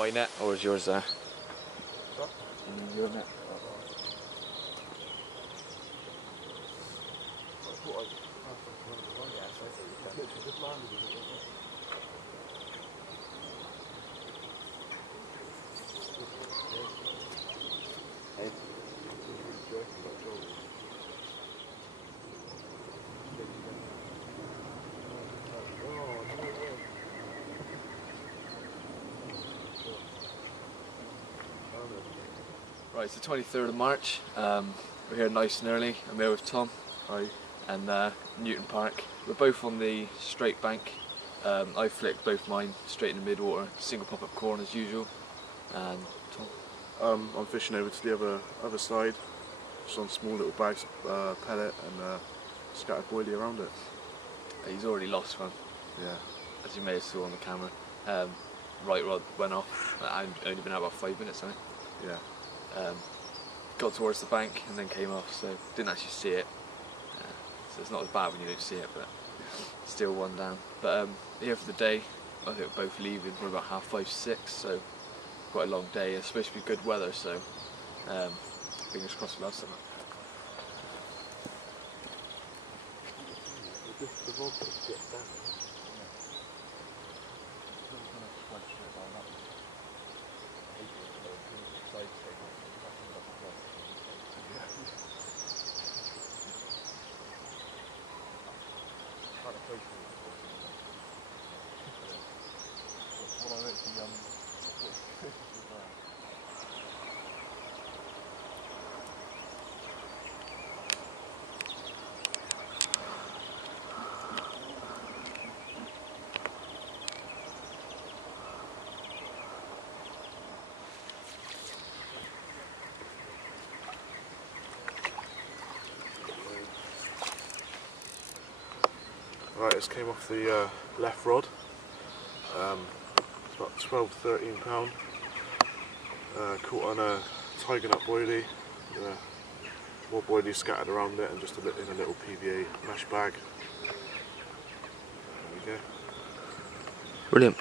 my net, or is yours there? Your net. Right, it's the 23rd of March. We're here nice and early. I'm here with Tom. Hi. And Newton Park. We're both on the straight bank. I flicked both mine straight in the mid-water, single pop-up corn as usual. And Tom? I'm fishing over to the other side, just on small little bags of pellet and scattered boilie around it. He's already lost one. Yeah. As you may have saw on the camera. Right rod went off. I've only been out about 5 minutes, I think. Yeah. Got towards the bank and then came off, so didn't actually see it. So it's not as bad when you don't see it, but still one down. But here for the day. I think we're both leaving. We're about 5:30, 6, so quite a long day. It's supposed to be good weather, so fingers crossed we'll have something. Right, this came off the left rod. It's about 12 to 13 pound. Caught on a tiger nut boilie. More boilies scattered around it and just in a little PVA mesh bag. There we go. Brilliant.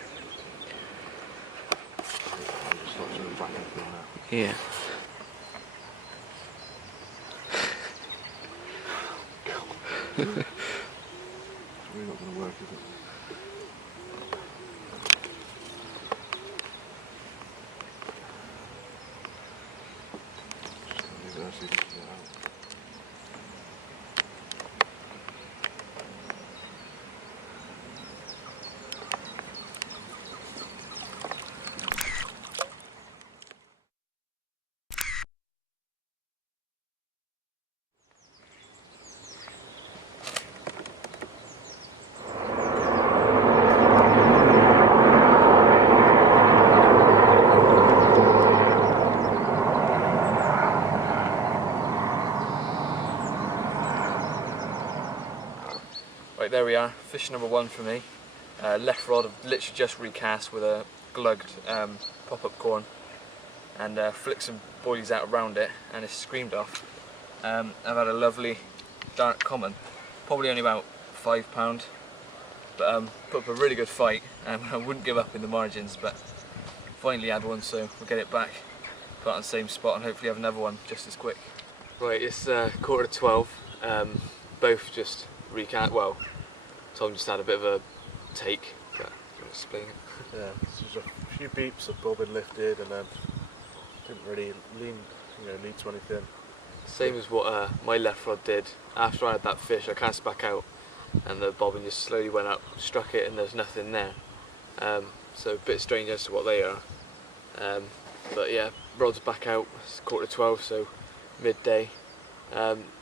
I'll just start zooming back in from there. Yeah. It's really not going to work, is it? Just going to leave it there so you can get it out. Right, there we are, fish number 1 for me. Left rod, I've literally just recast with a glugged pop-up corn and flicked some boilies out around it and it's screamed off. I've had a lovely dark common, probably only about £5, but put up a really good fight. I wouldn't give up in the margins, but finally had one, so we'll get it back, put it on the same spot and hopefully have another one just as quick. Right, it's 11:45, both just recast, well, Tom just had a bit of a take, but you want to explain it? Yeah, so just a few beeps of bobbin lifted and then didn't really lead to anything. Same as what my left rod did. After I had that fish, I cast back out and the bobbin just slowly went up, struck it and there's nothing there. So a bit strange as to what they are. But yeah, rod's back out, it's 11:45, so midday.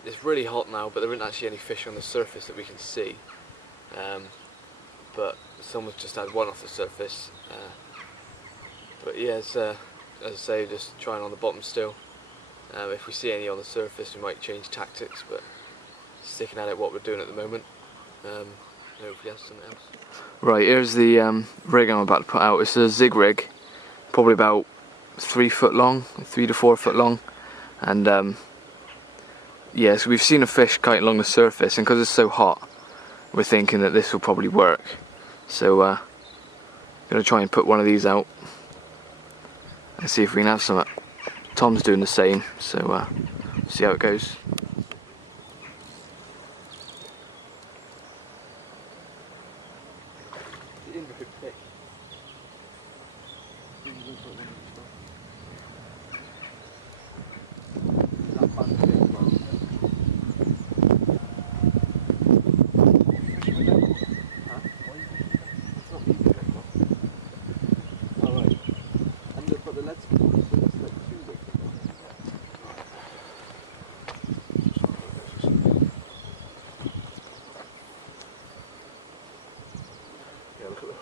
It's really hot now, but there isn't actually any fish on the surface that we can see. But someone's just had one off the surface. But yeah, it's, as I say, just trying on the bottom still. If we see any on the surface, we might change tactics, but sticking at it what we're doing at the moment. Hopefully have something else. Right, here's the rig I'm about to put out. It's a zig rig, probably about 3 foot long, 3 to 4 foot long, and yeah, so we've seen a fish kite along the surface, and because it's so hot, we're thinking that this will probably work. So I'm going to try and put one of these out and see if we can have some. Tom's doing the same, so see how it goes.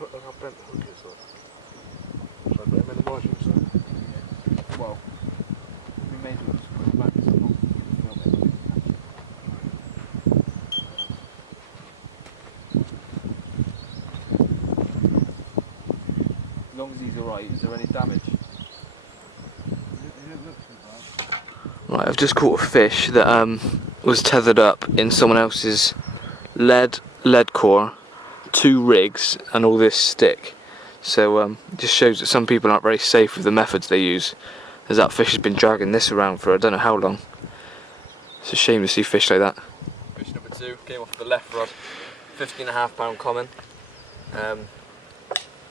Look how bent the hook is, though. Should I put him in the margin, so? Well, we may do it just put it back, so I'm not filming. As long as he's alright, is there any damage? Right, I've just caught a fish that was tethered up in someone else's lead core, 2 rigs and all this stick. So it just shows that some people aren't very safe with the methods they use, as that fish has been dragging this around for I don't know how long. It's a shame to see fish like that. Fish number 2 came off the left rod, 15.5 pound common.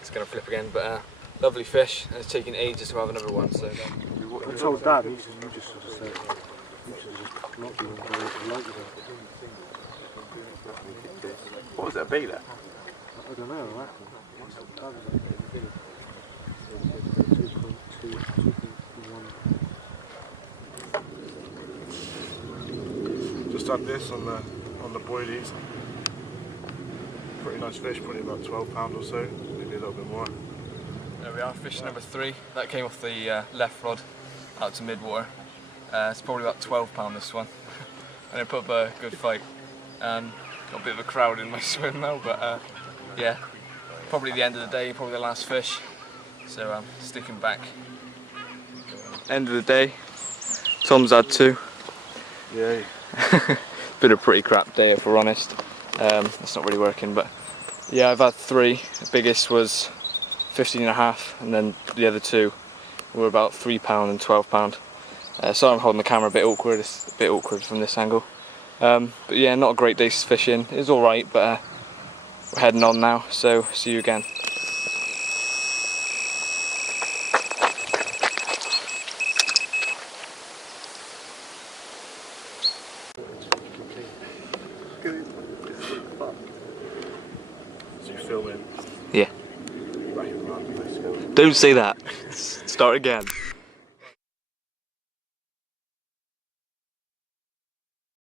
It's going to flip again, but lovely fish, and it's taking ages to have another one. So I told Dad, you just sort of said, you should just not be like it. what was it, a baler? I don't know, I reckon. Just had this on the boilies. Pretty nice fish, probably about 12 pound or so, maybe a little bit more. There we are, fish number 3. That came off the left rod out to mid-water. It's probably about 12 pound this one. And it put up a good fight. Got a bit of a crowd in my swim now, but yeah, probably the end of the day, probably the last fish. So I'm sticking back. End of the day, Tom's had 2. Yay. It's been a pretty crap day if we're honest. It's not really working, but yeah, I've had 3. The biggest was 15.5, and then the other 2 were about £3 and £12. So I'm holding the camera a bit awkward. It's a bit awkward from this angle. But yeah, not a great day's fishing. It's all right, but we're heading on now. So see you again. So you film in? Yeah. Don't say that. Start again.